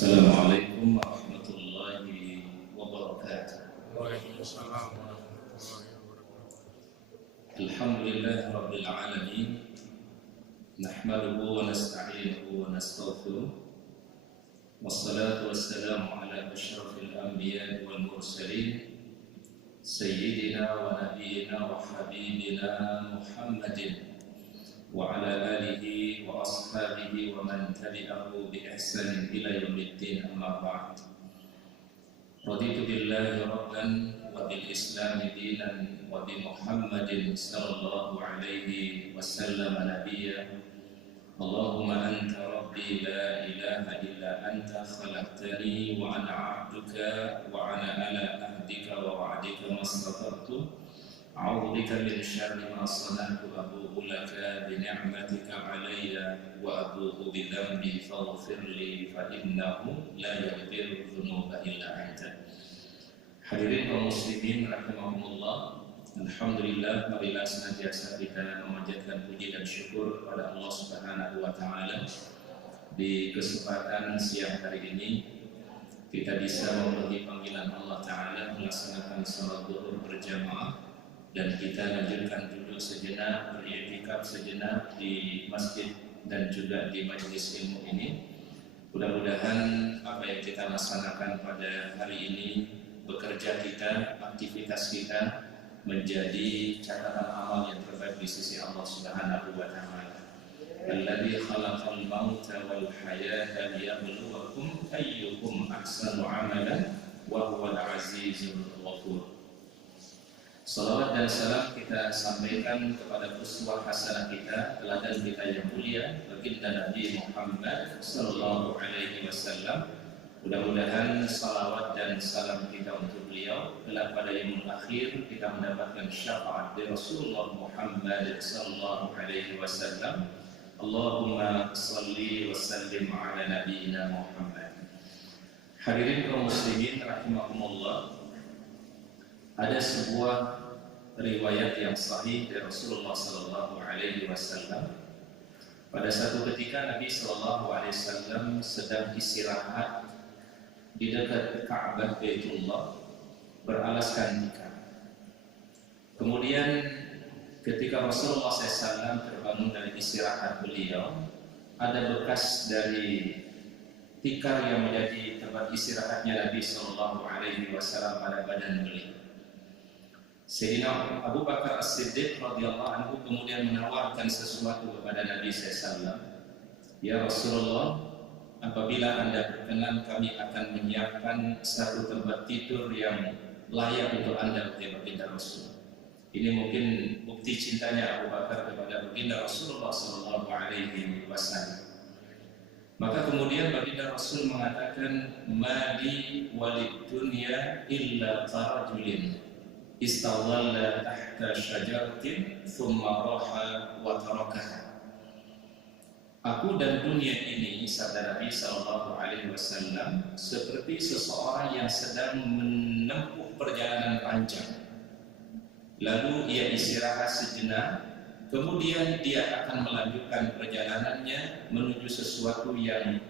Assalamualaikum warahmatullahi wabarakatuh. Waalaikumsalam warahmatullahi wabarakatuh. Alhamdulillah rabbil alamin. Nahmaduhu wa nasta'inuhu wa nastaghfiruh. Wassalatu wassalamu ala asyrafil anbiya'i wal mursalin sayyidina wa nabiyyina wa habibina Muhammadin wa ala alihi wa ashabihi wa man tabi'ahu bi ihsanin ila yaumiddin, amma ba'd. Raditu billahi rabban wa bil islami dinan wa bi Muhammadin sallallahu alaihi wasallam nabiyya. Allahumma anta rabbi la ilaha illa anta khalaqtani wa ana 'abduka wa ana ala ahdika wa wa'dika mastata'tu. A'udzu bika min syarri ma sana'tu, abu'u laka bi ni'matika 'alayya wa abu'u bi dhanbi faghfir li fa innahu la yaghfiru dzunuba illa anta. Hadirin kaum muslimin rahimakumullah, alhamdulillah, marilah senantiasa kita memanjatkan puji dan syukur kepada Allah Subhanahu wa taala. Di kesempatan siang hari ini kita bisa memenuhi panggilan Allah taala melaksanakan salat zuhur berjamaah, dan kita lanjutkan duduk sejenak, beriktikaf sejenak di masjid dan juga di majelis ilmu ini. Mudah-mudahan apa yang kita laksanakan pada hari ini, bekerja kita, aktivitas kita menjadi catatan amal yang terbaik di sisi Allah Subhanahu wa taala. Alladzi khalaqal mauta wal hayata liyabluwakum ayyukum ahsanu amalan wa huwal azizul ghafur. Salawat dan salam kita sampaikan kepada uswah hasanah kita, teladan kita yang mulia, baginda Nabi Muhammad sallallahu alaihi wasallam. Mudah-mudahan salawat dan salam kita untuk beliau kelak pada yaumul akhir kita mendapatkan syafaat dari Rasulullah Muhammad sallallahu alaihi wasallam. Allahumma shalli wa sallim ala nabiyyina Muhammad. Hadirin kaum muslimin rahimakumullah, ada sebuah riwayat yang sahih dari Rasulullah sallallahu alaihi wasallam. Pada satu ketika Nabi sallallahu alaihi wasallam sedang istirahat di dekat Ka'bah Baitullah beralaskan tikar. Kemudian ketika Rasulullah SAW terbangun dari istirahat beliau, ada bekas dari tikar yang menjadi tempat istirahatnya Nabi sallallahu alaihi wasallam pada badan beliau. Sayyidina Abu Bakar As-Siddiq radhiyallahu anhu kemudian menawarkan sesuatu kepada Nabi SAW. Ya Rasulullah, apabila Anda berkenan, kami akan menyiapkan satu tempat tidur yang layak untuk Anda, wahai baginda Rasul. Ini mungkin bukti cintanya Abu Bakar kepada baginda Rasulullah sallallahu alaihi wasallam. Maka kemudian baginda Rasul mengatakan, "Mali walid dunya illa qarajulin istawalla tahta syajaratin thumma raha wa tarakaha." Aku dan dunia ini, sabda Nabi sallallahu alaihi wasallam, seperti seseorang yang sedang menempuh perjalanan panjang. Lalu ia istirahat sejenak, kemudian dia akan melanjutkan perjalanannya menuju sesuatu yang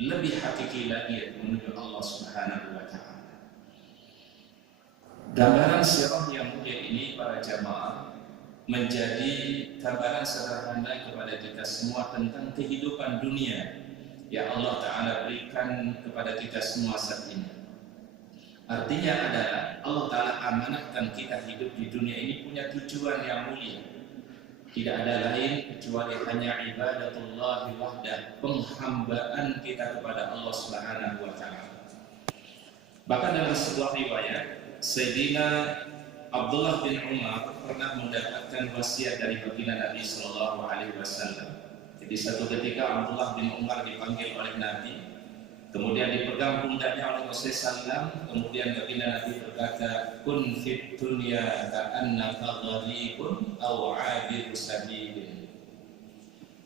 lebih hakiki lagi, menuju Allah Subhanahu wa taala. Gambaran sirah yang mulia ini para jamaah menjadi gambaran sederhana kepada kita semua tentang kehidupan dunia yang Allah Ta'ala berikan kepada kita semua saat ini. Artinya adalah Allah Ta'ala amanahkan kita hidup di dunia ini punya tujuan yang mulia. Tidak ada lain kecuali hanya ibadatullahi wahdah, penghambaan kita kepada Allah Subhanahu wa taala. Bahkan dalam sebuah riwayat, Sayyidina Abdullah bin Umar pernah mendapatkan wasiat dari baginda Nabi sallallahu alaihi wasallam. Jadi satu ketika Abdullah bin Umar dipanggil oleh Nabi, kemudian dipegang pundaknya oleh Rasulullah SAW, kemudian baginda Nabi berkata, "Kun fid dunya ka'annaka gharibun aw 'abiru sabil."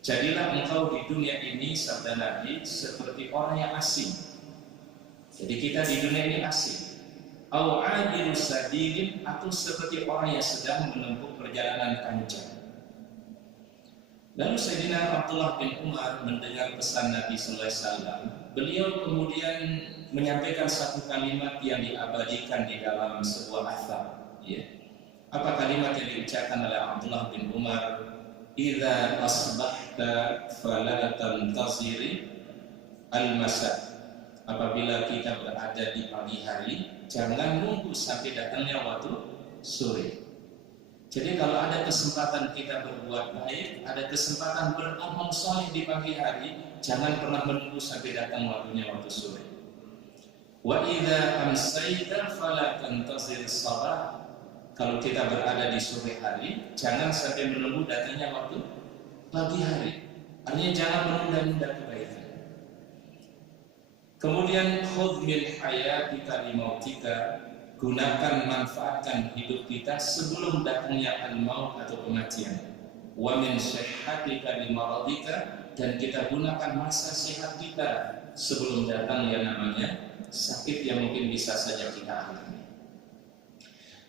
Jadilah engkau di dunia ini, sabda Nabi, seperti orang yang asing. Jadi kita di dunia ini asing. Aw 'abiru sabil, atau seperti orang yang sedang menempuh perjalanan panjang. Lalu Sayyidina Abdullah bin Umar mendengar pesan Nabi sallallahu alaihi wasallam, beliau kemudian menyampaikan satu kalimat yang diabadikan di dalam sebuah athar, ya. Apa kalimat yang diucapkan oleh Abdullah bin Umar? Idza asbahta fala tantaziri al-masa. Apabila kita berada di pagi hari, jangan nunggu sampai datangnya waktu sore. Jadi kalau ada kesempatan kita berbuat baik, ada kesempatan beramal saleh di pagi hari, jangan pernah menunggu sampai datang waktunya waktu sore. Wa idza amsayta fala tantazir sabah. Kalau kita berada di sore hari, jangan sampai menunggu datangnya waktu pagi hari. Artinya jangan menunda-nunda kebaikan. Kemudian khudh min hayatika limautika, gunakan, manfaatkan hidup kita sebelum datangnya al-maut atau kematian. Wa min sihhatika limaradika, dan kita gunakan masa sehat kita sebelum datang yang namanya sakit yang mungkin bisa saja kita alami.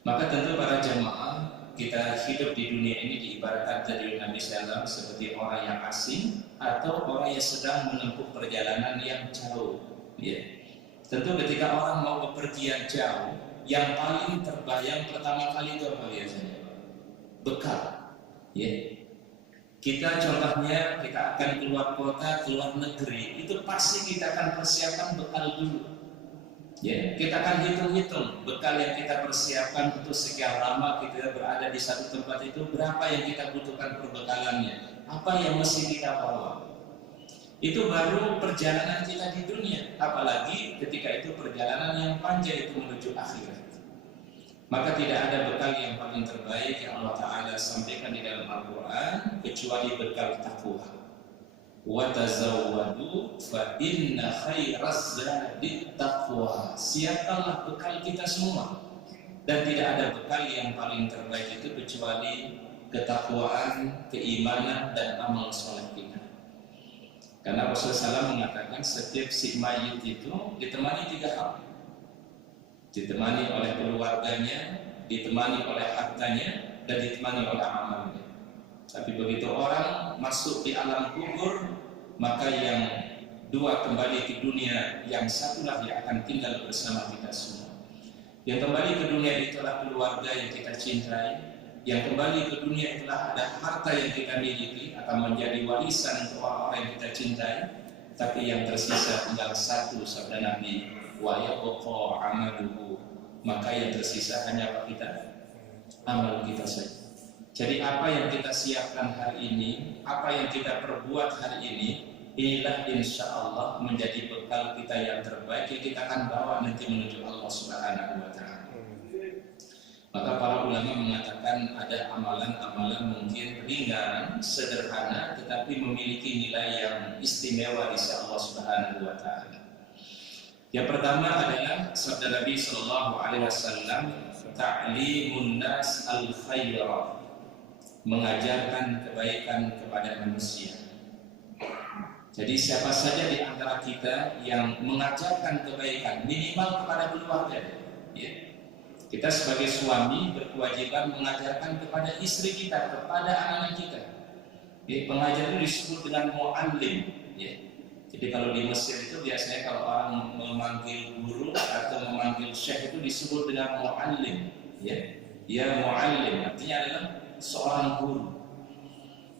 Maka tentu para jamaah, kita hidup di dunia ini diibaratkan dari Nabi SAW seperti orang yang asing atau orang yang sedang menempuh perjalanan yang jauh, ya. Tentu ketika orang mau bepergian jauh, yang paling terbayang pertama kali itu apa biasanya? Bekal, ya. Kita contohnya, kita akan keluar kota, keluar negeri, itu pasti kita akan persiapkan bekal dulu. Ya, kita akan hitung-hitung bekal yang kita persiapkan untuk sekian lama kita berada di satu tempat itu, berapa yang kita butuhkan perbekalannya, apa yang mesti kita bawa. Itu baru perjalanan kita di dunia, apalagi ketika itu perjalanan yang panjang itu menuju akhirat. Maka tidak ada bekal yang paling terbaik yang Allah Ta'ala sampaikan di dalam Al-Quran kecuali bekal taqwa. Wa tazawwadu fa inna khairaz zadi taqwa. Siapkanlah bekal kita semua, dan tidak ada bekal yang paling terbaik itu kecuali ketakwaan, keimanan, dan amal soleh kita. Karena Rasulullah SAW mengatakan setiap si mayit itu ditemani 3 hal. Ditemani oleh keluarganya, ditemani oleh hartanya, dan ditemani oleh amalnya. Tapi begitu orang masuk di alam kubur, maka yang 2 kembali ke dunia, yang 1 yang akan tinggal bersama kita semua. Yang kembali ke dunia itulah keluarga yang kita cintai. Yang kembali ke dunia itulah ada harta yang kita miliki, akan menjadi warisan untuk orang-orang yang kita cintai. Tapi yang tersisa tinggal 1, sabda Nabi, wa yabqa amaluhu. Maka yang tersisa hanya apa kita? Amal kita saja. Jadi apa yang kita siapkan hari ini, apa yang kita perbuat hari ini, inilah insya Allah menjadi bekal kita yang terbaik yang kita akan bawa nanti menuju Allah Subhanahu wa Ta'ala. Maka para ulama mengatakan ada amalan-amalan mungkin ringan, sederhana, tetapi memiliki nilai yang istimewa di sisi Allah Subhanahu wa Ta'ala. Yang pertama adalah sabda Nabi Sallallahu Alaihi Wasallam, ta'limun nas al-khairah, mengajarkan kebaikan kepada manusia. Jadi siapa saja di antara kita yang mengajarkan kebaikan minimal kepada keluarga, ya. Kita sebagai suami berkewajiban mengajarkan kepada istri kita, kepada anak-anak kita. Ya, pengajar itu disebut dengan mu'allim, ya. Jadi kalau di Mesir itu biasanya kalau orang memanggil guru atau memanggil syekh itu disebut dengan mu'allim, ya. Dia mu'allim, artinya adalah seorang guru.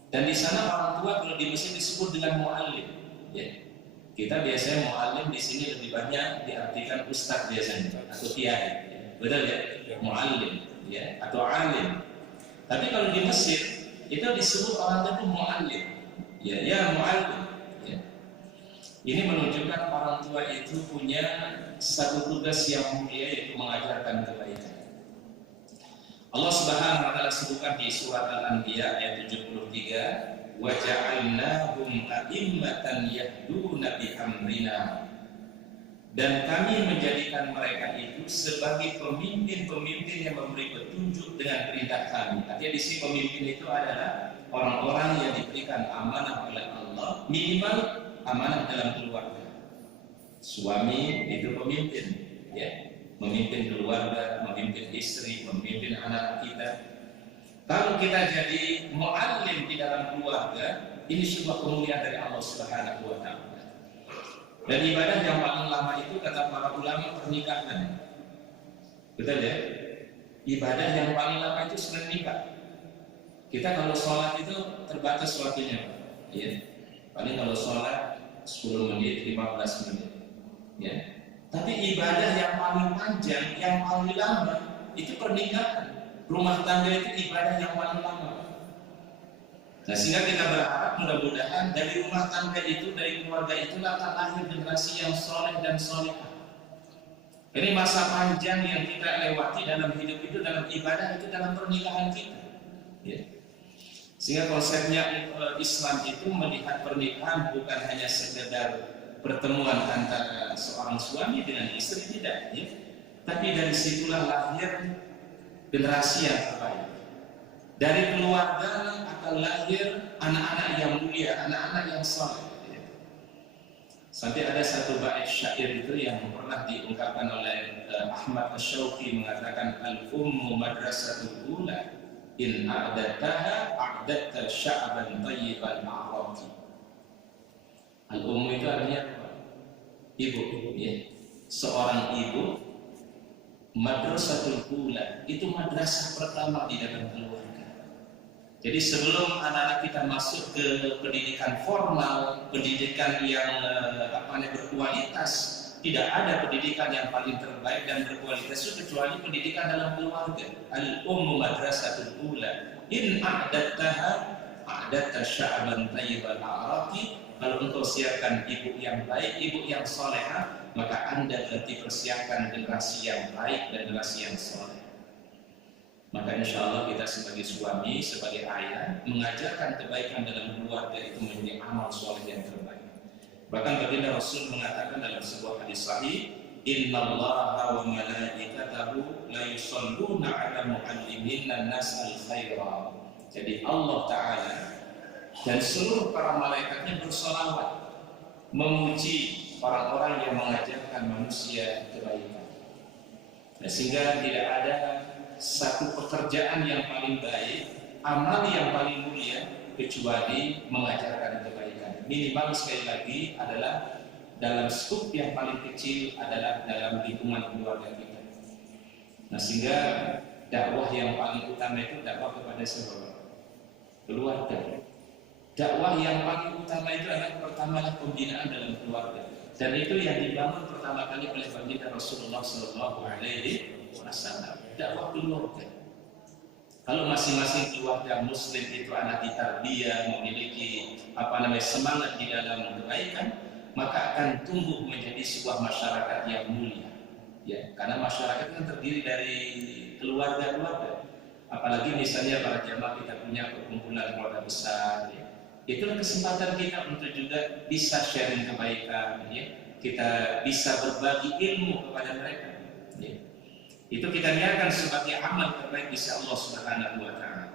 Dan di sana orang tua kalau di Mesir disebut dengan mu'allim, ya. Kita biasanya mu'allim di sini lebih banyak diartikan ustaz biasanya atau kiai. Betul ya? Mu'allim, ya, atau alim. Tapi kalau di Mesir itu disebut orang itu mu'allim, ya mu'allim, ya. Ini menunjukkan orang tua itu punya satu tugas yang mulia, yaitu mengajarkan kebaikan. Allah Subhanahu wa Ta'ala sebutkan di surat Al-Anbiya ayat 73, wa ja'alnahum a'immatan yahduna bi amrina, dan kami menjadikan mereka itu sebagai pemimpin-pemimpin yang memberi petunjuk dengan perintah kami. Artinya di sini pemimpin itu adalah orang-orang yang diberikan amanah oleh Allah, minimal amanah dalam keluarga. Suami itu pemimpin, ya, memimpin keluarga, memimpin istri, memimpin anak kita. Kalau kita jadi mu'allim di dalam keluarga, ini sebuah kemuliaan dari Allah Subhanahu wa Ta'ala. Dan ibadah yang paling lama itu kata para ulama pernikahan. Betul ya? Ibadah yang paling lama itu selain nikah. Kita kalau sholat itu terbatas waktunya, ya. Paling kalau sholat 10 menit, 15 menit, ya. Tapi ibadah yang paling panjang, yang paling lama itu pernikahan. Rumah tangga itu ibadah yang paling lama. Nah, sehingga kita berharap mudah-mudahan dari rumah tangga itu, dari keluarga itulah akan lahir generasi yang soleh dan solehah. Ini masa panjang yang kita lewati dalam hidup itu, dalam ibadah itu, dalam pernikahan kita, ya. Sehingga konsepnya Islam itu melihat pernikahan bukan hanya sekedar pertemuan antara seorang suami dengan istri, tidak, ya. Tapi dari situlah lahir generasi yang terbaik. Dari keluarga akan lahir anak-anak yang mulia, anak-anak yang saleh. Sampai ada satu bait syair itu yang pernah diungkapkan oleh Ahmad Asyauqi mengatakan al-ummu madrasatul ula in a'dadaha a'datta sya'ban tayyiban a'raqi. Al-ummu itu artinya apa? Ibu, ya. Seorang ibu madrasatul ula itu madrasah pertama di dalam keluarga. Jadi sebelum anak-anak kita masuk ke pendidikan formal, pendidikan yang berkualitas, tidak ada pendidikan yang paling terbaik dan berkualitas itu kecuali pendidikan dalam keluarga. Al-ummu madrasatul ula in a'dattaha a'datta sya'ban tayyiban a'raqi. Kalau engkau siapkan ibu yang baik, ibu yang solehah, maka Anda berarti persiapkan generasi yang baik dan generasi yang soleh. Maka insya Allah kita sebagai suami, sebagai ayah, mengajarkan kebaikan dalam keluarga itu menjadi amal soleh yang terbaik. Bahkan baginda Rasul mengatakan dalam sebuah hadis sahih, Innallaha wa malaikatahu la yusalluna ala mualliminna nas al-khaira. Jadi Allah Ta'ala dan seluruh para malaikatnya bersolawat memuji orang-orang yang mengajarkan manusia kebaikan. Nah, sehingga tidak ada satu pekerjaan yang paling baik, amal yang paling mulia kecuali mengajarkan kebaikan. Minimal sekali lagi adalah dalam skup yang paling kecil adalah dalam lingkungan keluarga kita. Nah, sehingga dakwah yang paling utama itu dakwah kepada siapa? Keluarga. Dakwah yang paling utama itu adalah pertamalah pembinaan dalam keluarga. Dan itu yang dibangun pertama kali oleh baginda Rasulullah Sallallahu Alaihi Wasallam. Dakwah keluarga. Kalau masing-masing keluarga Muslim itu anak ditarbiyah, memiliki semangat di dalam kebaikan, maka akan tumbuh menjadi sebuah masyarakat yang mulia. Ya, karena masyarakat kan terdiri dari keluarga-keluarga. Apalagi misalnya para jamaah kita punya perkumpulan keluarga besar. Ya. Itulah kesempatan kita untuk juga bisa sharing kebaikan. Ya. Kita bisa berbagi ilmu kepada mereka. Ya. Itu kita niatkan sebagai amal terbaik di sisi Allah Subhanahu wa Ta'ala.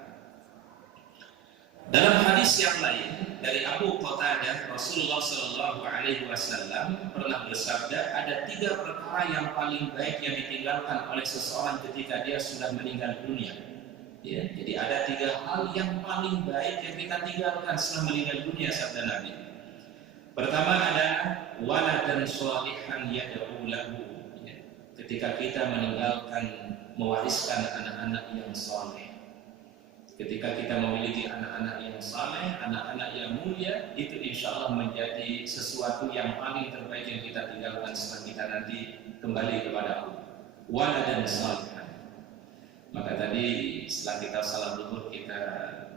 Dalam hadis yang lain dari Abu Qatadah, Rasulullah Sallallahu Alaihi Wasallam pernah bersabda, ada 3 perkara yang paling baik yang ditinggalkan oleh seseorang ketika dia sudah meninggal dunia. Ya, jadi ada 3 hal yang paling baik yang kita tinggalkan setelah meninggal dunia, sabda Nabi. Pertama adalah waladan shalihan yad'u lahu. Ketika kita meninggalkan, mewariskan anak-anak yang saleh. Ketika kita memiliki anak-anak yang saleh, anak-anak yang mulia, itu insya Allah menjadi sesuatu yang paling terbaik yang kita tinggalkan setelah kita nanti kembali kepada Allah. Waladan shalihan. Maka tadi setelah kita salat zuhur, kita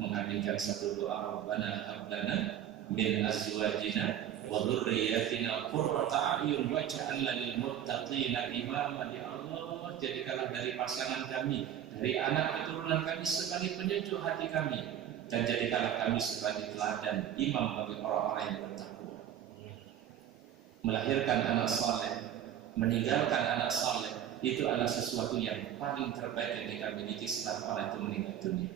menghadirkan satu doa, Rabbana hab lana min azwajina wa dzurriyyatina qurrata a'yun waj'alna lil muttaqina imama. Ya Allah, jadikanlah dari pasangan kami, dari anak keturunan kami sebagai penyejuk hati kami, dan jadikanlah kami sebagai teladan imam bagi orang-orang yang bertakwa. Melahirkan anak saleh, meninggalkan anak saleh, itu adalah sesuatu yang paling terbaik yang kita miliki setelah orang itu meninggal dunia.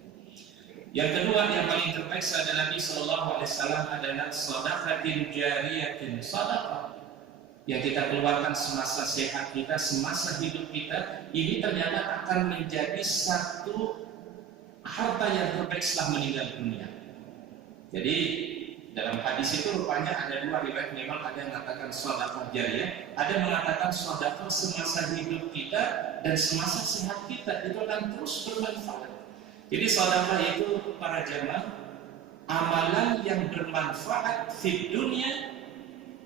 Yang kedua yang paling terbaik sabda Nabi Sallallahu Alaihi Wasallam adalah sadaqatin jariyatin, sadaqah yang kita keluarkan semasa sehat kita, semasa hidup kita, ini ternyata akan menjadi satu harta yang terbaik setelah meninggal dunia. Jadi dalam hadis itu rupanya ada dua riwayat, memang ada yang mengatakan sedekah jariyah, ada yang mengatakan sedekah semasa hidup kita dan semasa sehat kita, itu akan terus bermanfaat. Jadi sedekah itu para jamaah amalan yang bermanfaat di dunia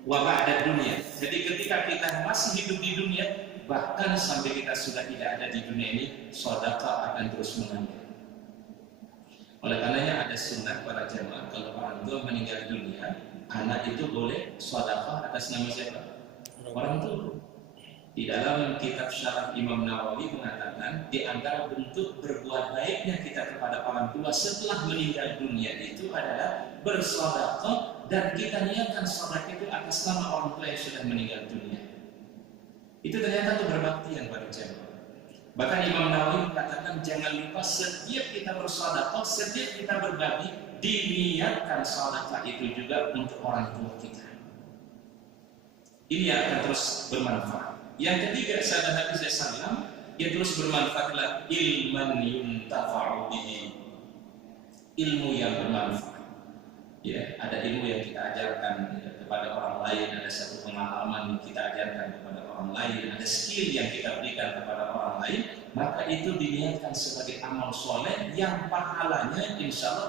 wa ba'da dunia. Jadi ketika kita masih hidup di dunia, bahkan sampai kita sudah tidak ada di dunia ini, sedekah akan terus mengalir. Oleh karenanya ada sunnah para jamaah, kalau orang tua meninggal dunia, anak itu boleh sedekah atas nama siapa? Orang tua. Di dalam kitab Syarah Imam Nawawi mengatakan, di antara bentuk berbuat baiknya kita kepada orang tua setelah meninggal dunia itu adalah bersedekah, dan kita niatkan sedekah itu atas nama orang tua yang sudah meninggal dunia. Itu ternyata itu berbaktian pada jamaah. Bahkan Imam Nawawi mengatakan jangan lupa setiap kita bersedekah, setiap kita berbagi, diniatkan sedekah itu juga untuk orang tua kita. Ini yang akan terus bermanfaat. Yang ketiga, sabda Nabi SAW yang terus bermanfaatlah ilman yuntafa'u bihi, ilmu yang bermanfaat. Ya, ada ilmu yang kita ajarkan kepada orang lain, ada satu pengalaman yang kita ajarkan kepada orang lain, ada skill yang kita berikan kepada orang lain, maka itu diniatkan sebagai amal soleh yang pahalanya insya Allah